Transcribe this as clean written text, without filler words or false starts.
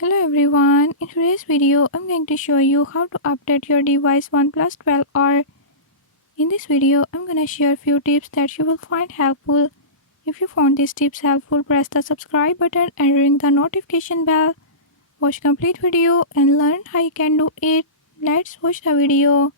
Hello everyone, in today's video I'm going to show you how to update your device Oneplus 12R. In this video I'm going to share few tips that you will find helpful. If you found these tips helpful, press the subscribe button and ring the notification bell. Watch complete video and learn how you can do it. Let's watch the video.